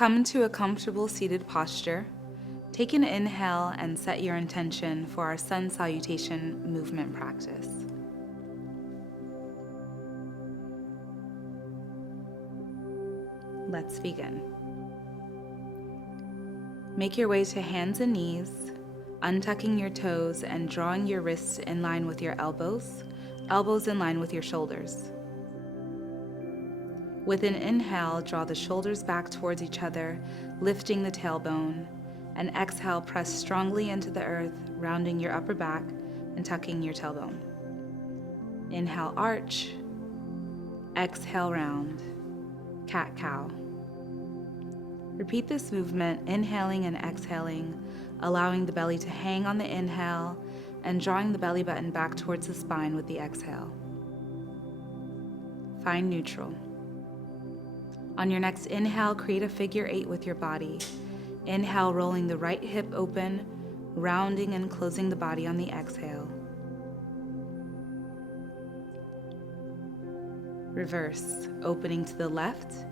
Come to a comfortable seated posture. Take an inhale and set your intention for our sun salutation movement practice. Let's begin. Make your way to hands and knees, untucking your toes and drawing your wrists in line with your elbows, elbows in line with your shoulders. With an inhale, draw the shoulders back towards each other, lifting the tailbone, and exhale, press strongly into the earth, rounding your upper back and tucking your tailbone. Inhale, arch. Exhale, round. Cat-cow. Repeat this movement, inhaling and exhaling, allowing the belly to hang on the inhale and drawing the belly button back towards the spine with the exhale. Find neutral. On your next inhale, create a figure 8 with your body. Inhale, rolling the right hip open, rounding and closing the body on the exhale. Reverse, opening to the left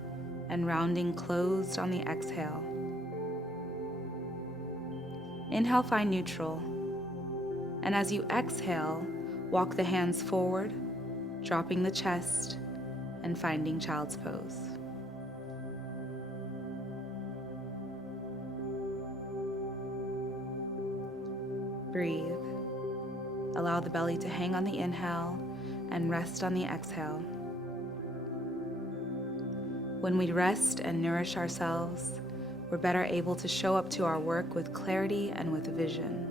and rounding closed on the exhale. Inhale, find neutral. And as you exhale, walk the hands forward, dropping the chest and finding child's pose. Breathe. Allow the belly to hang on the inhale and rest on the exhale. When we rest and nourish ourselves, we're better able to show up to our work with clarity and with vision.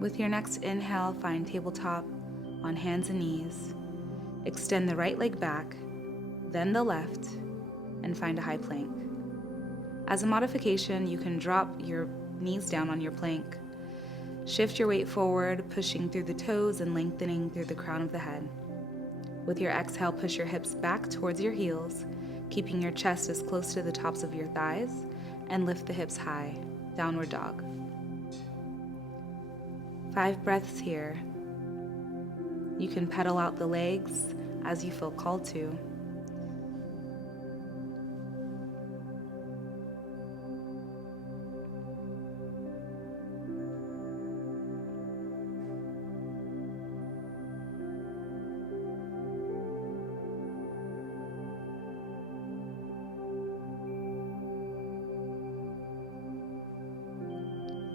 With your next inhale, find tabletop on hands and knees. Extend the right leg back, then the left, and find a high plank. As a modification, you can drop your knees down on your plank. Shift your weight forward, pushing through the toes and lengthening through the crown of the head. With your exhale, push your hips back towards your heels, keeping your chest as close to the tops of your thighs, and lift the hips high, downward dog. 5 breaths here. You can pedal out the legs as you feel called to.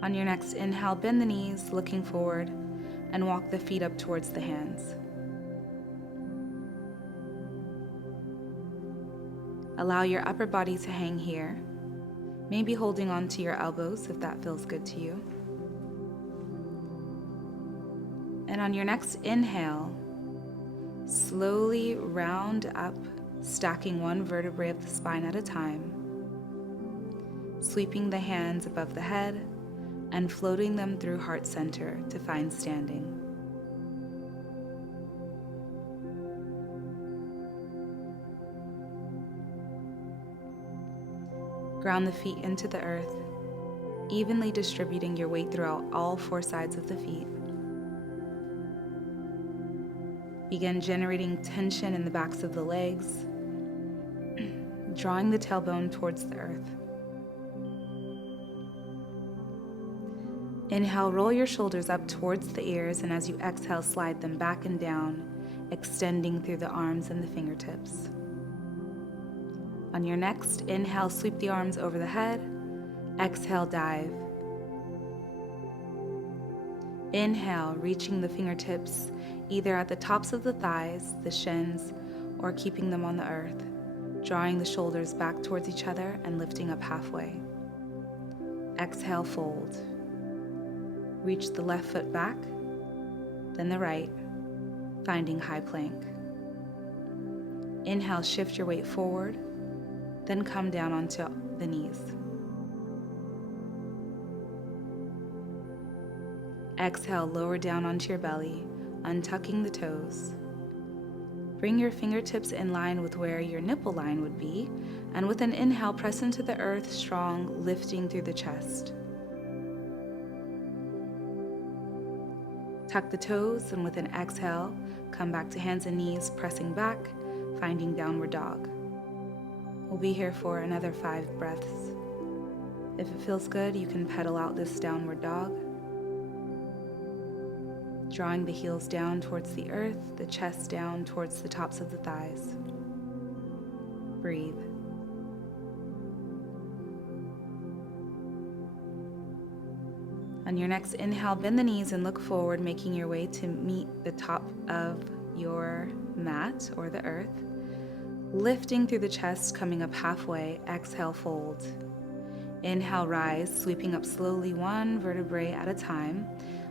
On your next inhale, bend the knees, looking forward, and walk the feet up towards the hands. Allow your upper body to hang here, maybe holding on to your elbows if that feels good to you. And on your next inhale, slowly round up, stacking one vertebrae of the spine at a time, sweeping the hands above the head, and floating them through heart center to find standing. Ground the feet into the earth, evenly distributing your weight throughout all 4 sides of the feet. Begin generating tension in the backs of the legs, drawing the tailbone towards the earth. Inhale, roll your shoulders up towards the ears, and as you exhale, slide them back and down, extending through the arms and the fingertips. On your next inhale, sweep the arms over the head. Exhale, dive. Inhale, reaching the fingertips either at the tops of the thighs, the shins, or keeping them on the earth, drawing the shoulders back towards each other and lifting up halfway. Exhale, fold. Reach the left foot back, then the right, finding high plank. Inhale, shift your weight forward, then come down onto the knees. Exhale, lower down onto your belly, untucking the toes. Bring your fingertips in line with where your nipple line would be, and with an inhale, press into the earth strong, lifting through the chest. Tuck the toes, and with an exhale, come back to hands and knees, pressing back, finding downward dog. We'll be here for another 5 breaths. If it feels good, you can pedal out this downward dog, drawing the heels down towards the earth, the chest down towards the tops of the thighs. Breathe. On your next inhale, bend the knees and look forward, making your way to meet the top of your mat or the earth. Lifting through the chest, coming up halfway. Exhale, fold. Inhale, rise, sweeping up slowly, 1 vertebrae at a time.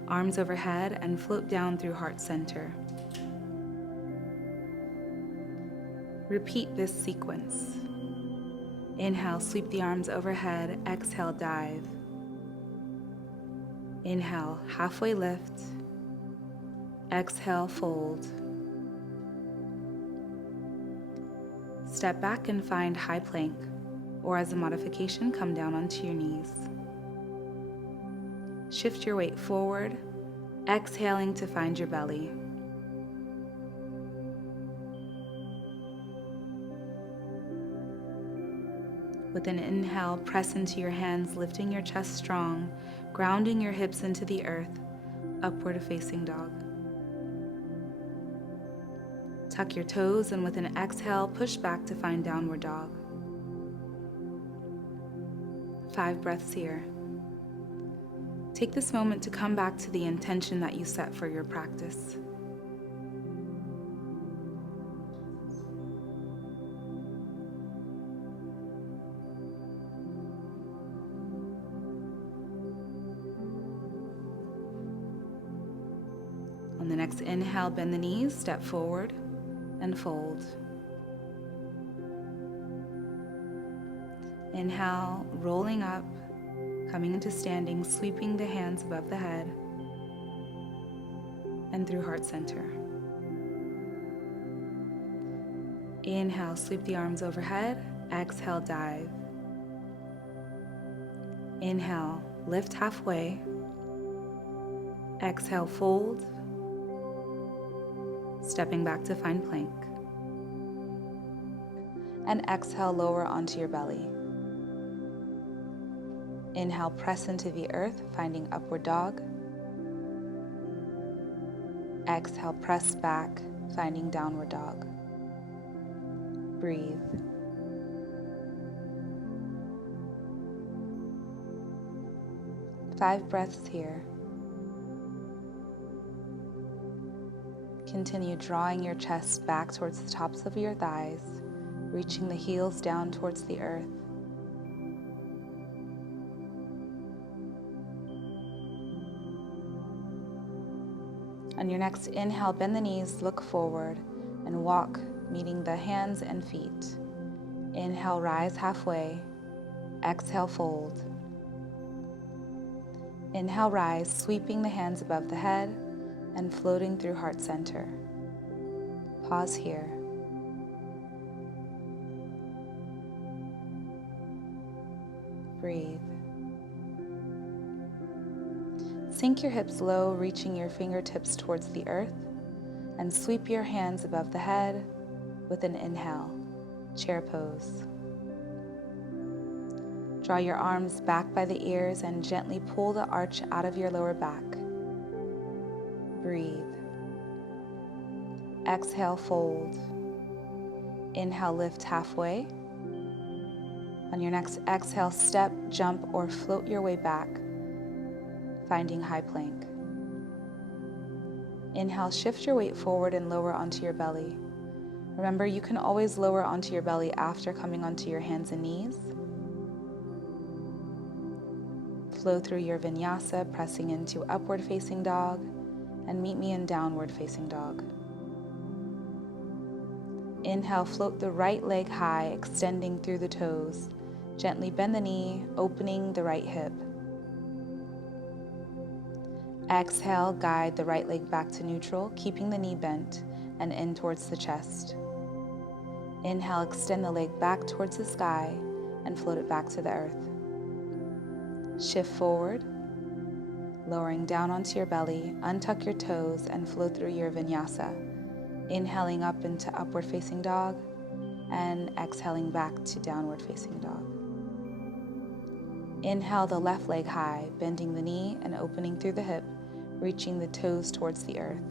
Arms overhead and float down through heart center. Repeat this sequence. Inhale, sweep the arms overhead. Exhale, dive. Inhale, halfway lift. Exhale, fold. Step back and find high plank, or as a modification, come down onto your knees. Shift your weight forward, exhaling to find your belly. With an inhale, press into your hands, lifting your chest strong, grounding your hips into the earth, upward facing dog. Tuck your toes, and with an exhale, push back to find downward dog. 5 breaths here. Take this moment to come back to the intention that you set for your practice. On the next inhale, bend the knees, step forward, and fold. Inhale, rolling up, coming into standing, sweeping the hands above the head and through heart center. Inhale, sweep the arms overhead. Exhale, dive. Inhale, lift halfway. Exhale, fold. Stepping back to find plank. And exhale, lower onto your belly. Inhale, press into the earth, finding upward dog. Exhale, press back, finding downward dog. Breathe. Five breaths here. Continue drawing your chest back towards the tops of your thighs, reaching the heels down towards the earth. On your next inhale, bend the knees, look forward, and walk, meeting the hands and feet. Inhale, rise halfway. Exhale, fold. Inhale, rise, sweeping the hands above the head and floating through heart center. Pause here. Breathe. Sink your hips low, reaching your fingertips towards the earth, and sweep your hands above the head with an inhale, chair pose. Draw your arms back by the ears and gently pull the arch out of your lower back. Breathe. Exhale, fold. Inhale, lift halfway. On your next exhale, step, jump, or float your way back, finding high plank. Inhale, shift your weight forward and lower onto your belly. Remember, you can always lower onto your belly after coming onto your hands and knees. Flow through your vinyasa, pressing into upward facing dog, and meet me in downward facing dog. Inhale, float the right leg high, extending through the toes. Gently bend the knee, opening the right hip. Exhale, guide the right leg back to neutral, keeping the knee bent and in towards the chest. Inhale, extend the leg back towards the sky and float it back to the earth. Shift forward, lowering down onto your belly, untuck your toes and flow through your vinyasa. Inhaling up into upward facing dog and exhaling back to downward facing dog. Inhale the left leg high, bending the knee and opening through the hip, reaching the toes towards the earth.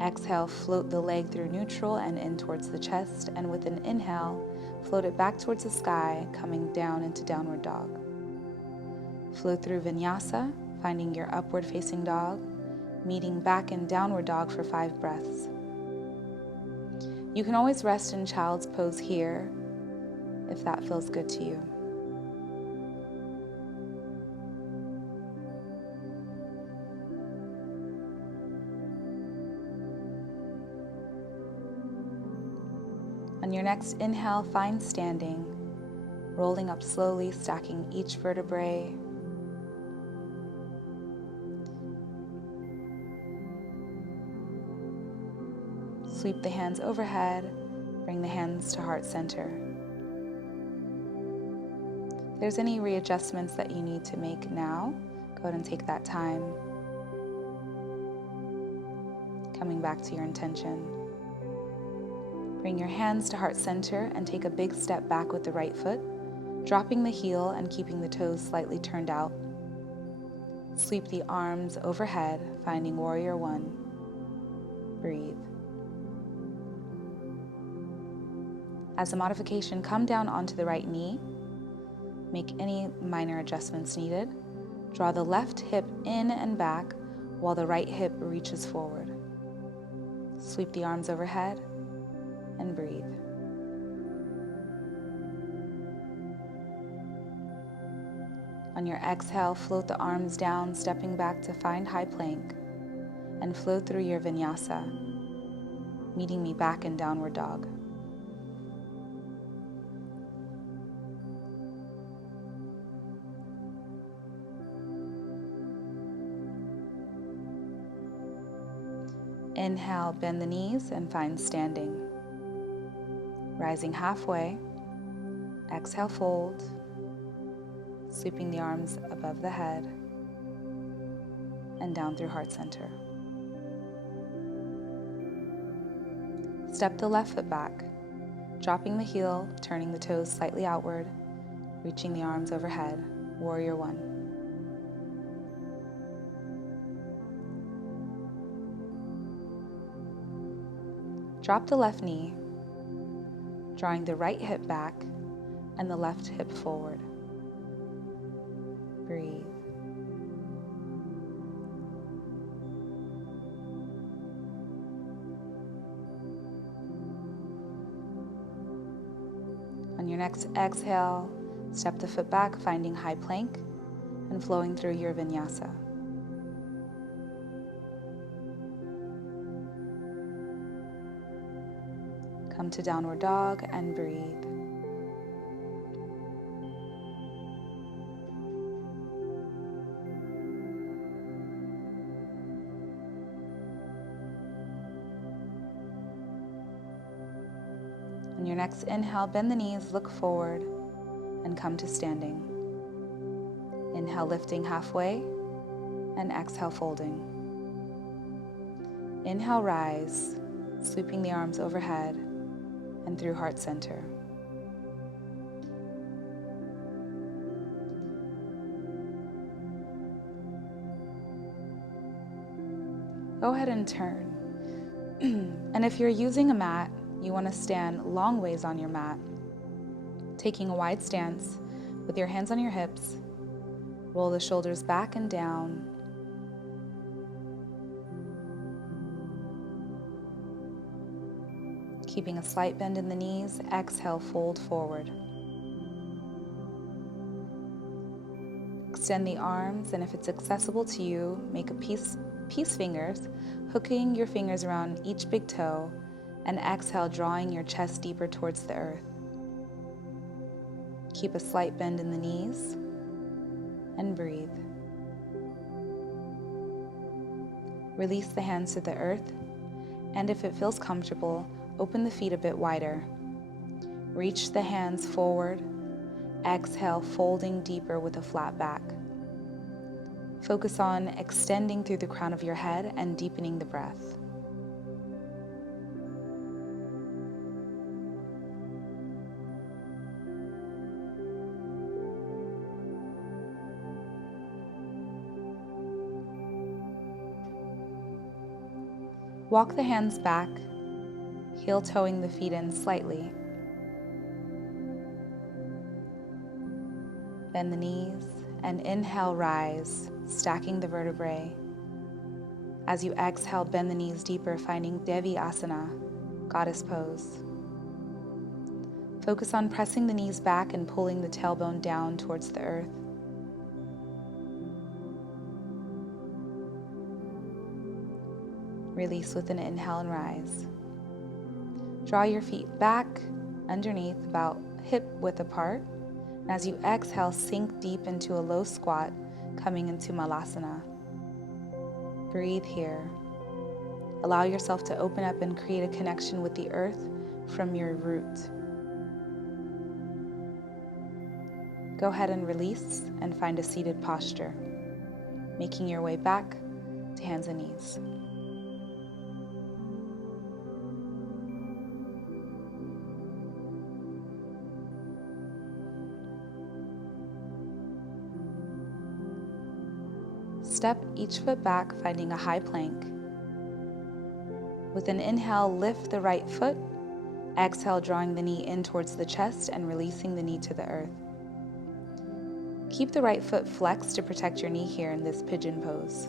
Exhale, float the leg through neutral and in towards the chest, and with an inhale, float it back towards the sky, coming down into downward dog. Flow through vinyasa, finding your upward facing dog, meeting back in downward dog for 5 breaths. You can always rest in child's pose here if that feels good to you. On your next inhale, find standing, rolling up slowly, stacking each vertebrae. Sweep the hands overhead, bring the hands to heart center. If there's any readjustments that you need to make now, go ahead and take that time. Coming back to your intention. Bring your hands to heart center and take a big step back with the right foot, dropping the heel and keeping the toes slightly turned out. Sweep the arms overhead, finding warrior 1. Breathe. As a modification, come down onto the right knee. Make any minor adjustments needed. Draw the left hip in and back while the right hip reaches forward. Sweep the arms overhead and breathe. On your exhale, float the arms down, stepping back to find high plank, and flow through your vinyasa, meeting me back in downward dog. Inhale, bend the knees and find standing. Rising halfway, exhale, fold, sweeping the arms above the head and down through heart center. Step the left foot back, dropping the heel, turning the toes slightly outward, reaching the arms overhead, warrior 1. Drop the left knee, drawing the right hip back and the left hip forward. Breathe. On your next exhale, step the foot back, finding high plank and flowing through your vinyasa. Come to downward dog and breathe. On your next inhale, bend the knees, look forward, and come to standing. Inhale, lifting halfway, and exhale, folding. Inhale, rise, sweeping the arms overhead and through heart center. Go ahead and turn. And if you're using a mat, you want to stand long ways on your mat, taking a wide stance with your hands on your hips. Roll the shoulders back and down. Keeping a slight bend in the knees, exhale, fold forward. Extend the arms, and if it's accessible to you, make a peace fingers, hooking your fingers around each big toe, and exhale, drawing your chest deeper towards the earth. Keep a slight bend in the knees, and breathe. Release the hands to the earth, and if it feels comfortable, open the feet a bit wider. Reach the hands forward. Exhale, folding deeper with a flat back. Focus on extending through the crown of your head and deepening the breath. Walk the hands back, heel-toeing the feet in slightly. Bend the knees and inhale, rise, stacking the vertebrae. As you exhale, bend the knees deeper, finding Devi Asana, goddess pose. Focus on pressing the knees back and pulling the tailbone down towards the earth. Release with an inhale and rise. Draw your feet back underneath, about hip-width apart. As you exhale, sink deep into a low squat, coming into Malasana. Breathe here. Allow yourself to open up and create a connection with the earth from your root. Go ahead and release and find a seated posture, making your way back to hands and knees. Step each foot back, finding a high plank. With an inhale, lift the right foot. Exhale, drawing the knee in towards the chest and releasing the knee to the earth. Keep the right foot flexed to protect your knee here in this pigeon pose.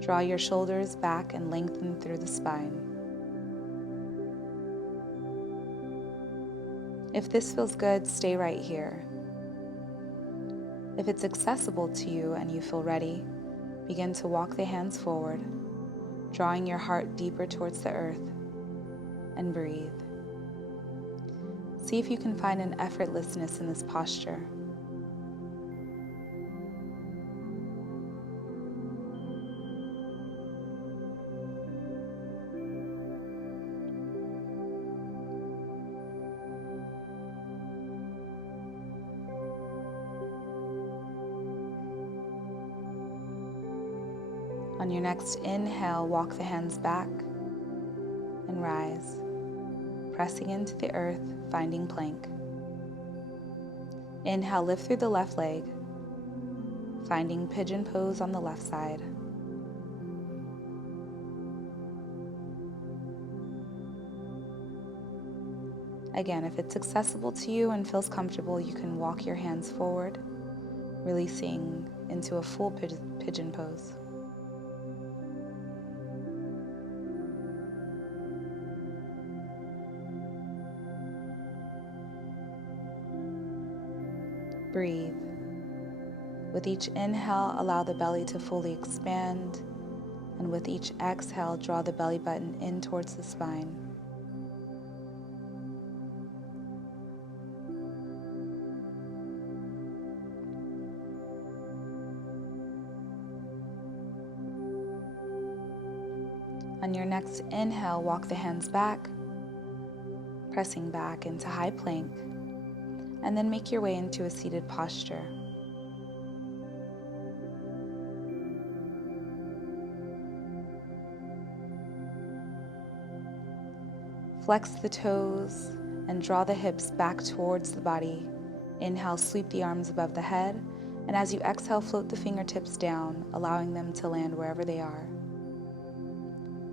Draw your shoulders back and lengthen through the spine. If this feels good, stay right here. If it's accessible to you and you feel ready, begin to walk the hands forward, drawing your heart deeper towards the earth, and breathe. See if you can find an effortlessness in this posture. On your next inhale, walk the hands back and rise, pressing into the earth, finding plank. Inhale, lift through the left leg, finding pigeon pose on the left side. Again, if it's accessible to you and feels comfortable, you can walk your hands forward, releasing into a full pigeon pose. Breathe. With each inhale, allow the belly to fully expand, and with each exhale, draw the belly button in towards the spine. On your next inhale, walk the hands back, pressing back into high plank, and then make your way into a seated posture. Flex the toes and draw the hips back towards the body. Inhale, sweep the arms above the head, and as you exhale, float the fingertips down, allowing them to land wherever they are.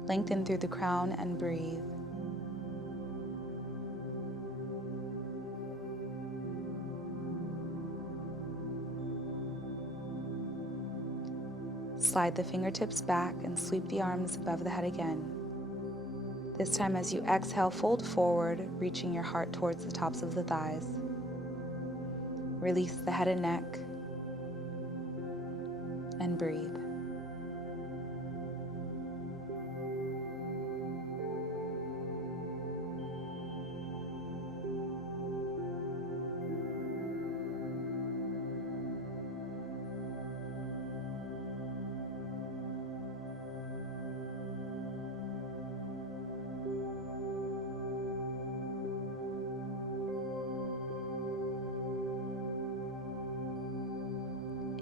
Lengthen through the crown and breathe. Slide the fingertips back and sweep the arms above the head again. This time as you exhale, fold forward, reaching your heart towards the tops of the thighs. Release the head and neck, and breathe.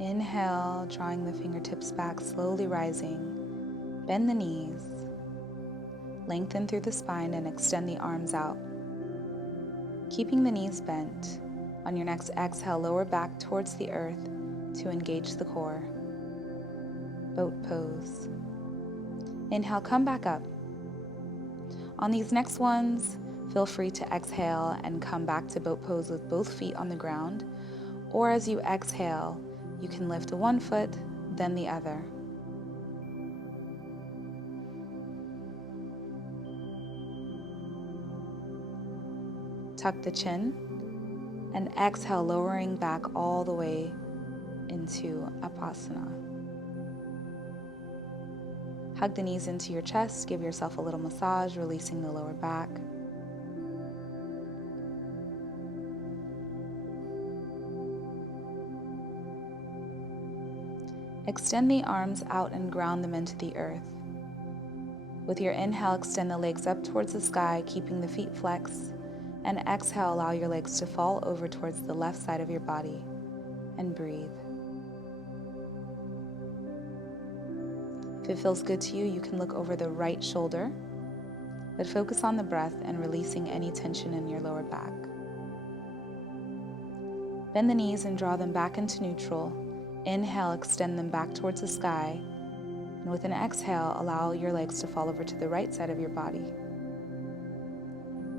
Inhale, drawing the fingertips back, slowly rising. Bend the knees. Lengthen through the spine and extend the arms out. Keeping the knees bent. On your next exhale, lower back towards the earth to engage the core. Boat pose. Inhale, come back up. On these next ones, feel free to exhale and come back to boat pose with both feet on the ground, or as you exhale, you can lift one foot, then the other. Tuck the chin and exhale, lowering back all the way into Upasana. Hug the knees into your chest, give yourself a little massage, releasing the lower back. Extend the arms out and ground them into the earth. With your inhale, extend the legs up towards the sky, keeping the feet flexed. And exhale, allow your legs to fall over towards the left side of your body. And breathe. If it feels good to you, you can look over the right shoulder, but focus on the breath and releasing any tension in your lower back. Bend the knees and draw them back into neutral. Inhale, extend them back towards the sky. And with an exhale, allow your legs to fall over to the right side of your body.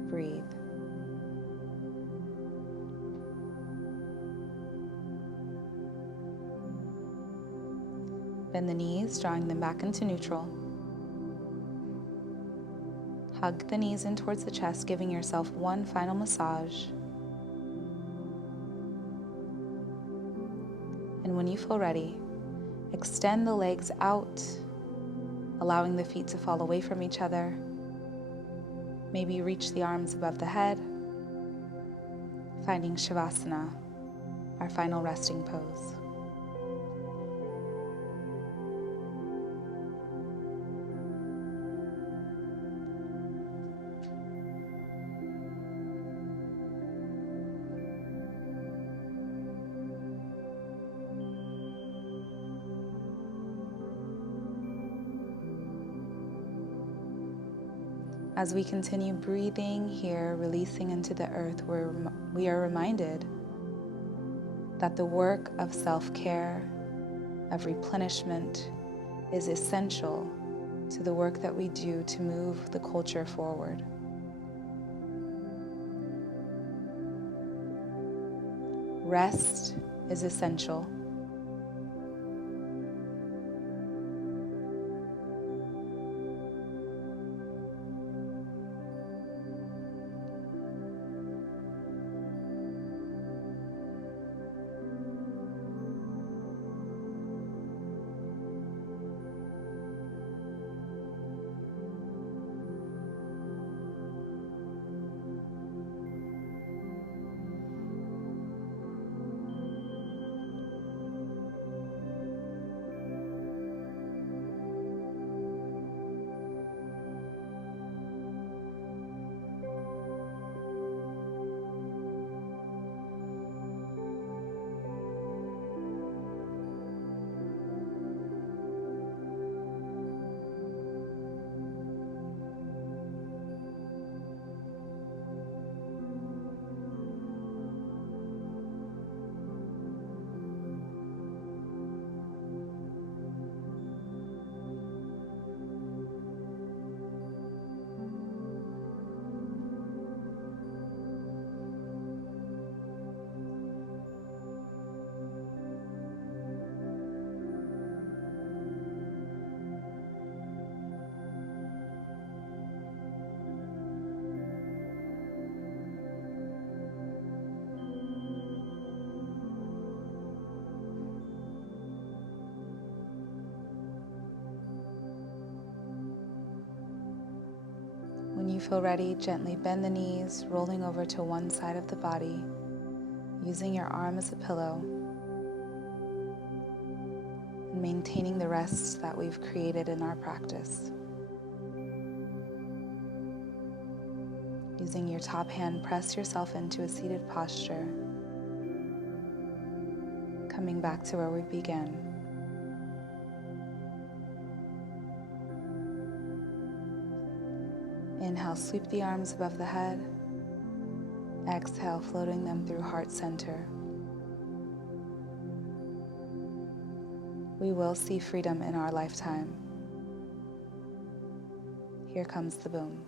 Breathe. Bend the knees, drawing them back into neutral. Hug the knees in towards the chest, giving yourself one final massage. And when you feel ready, extend the legs out, allowing the feet to fall away from each other. Maybe reach the arms above the head, finding Shavasana, our final resting pose. As we continue breathing here, releasing into the earth, we are reminded that the work of self-care, of replenishment, is essential to the work that we do to move the culture forward. Rest is essential. When you feel ready, gently bend the knees, rolling over to one side of the body, using your arm as a pillow, and maintaining the rest that we've created in our practice. Using your top hand, press yourself into a seated posture. Coming back to where we began. Inhale, sweep the arms above the head. Exhale, floating them through heart center. We will see freedom in our lifetime. Here comes the boom.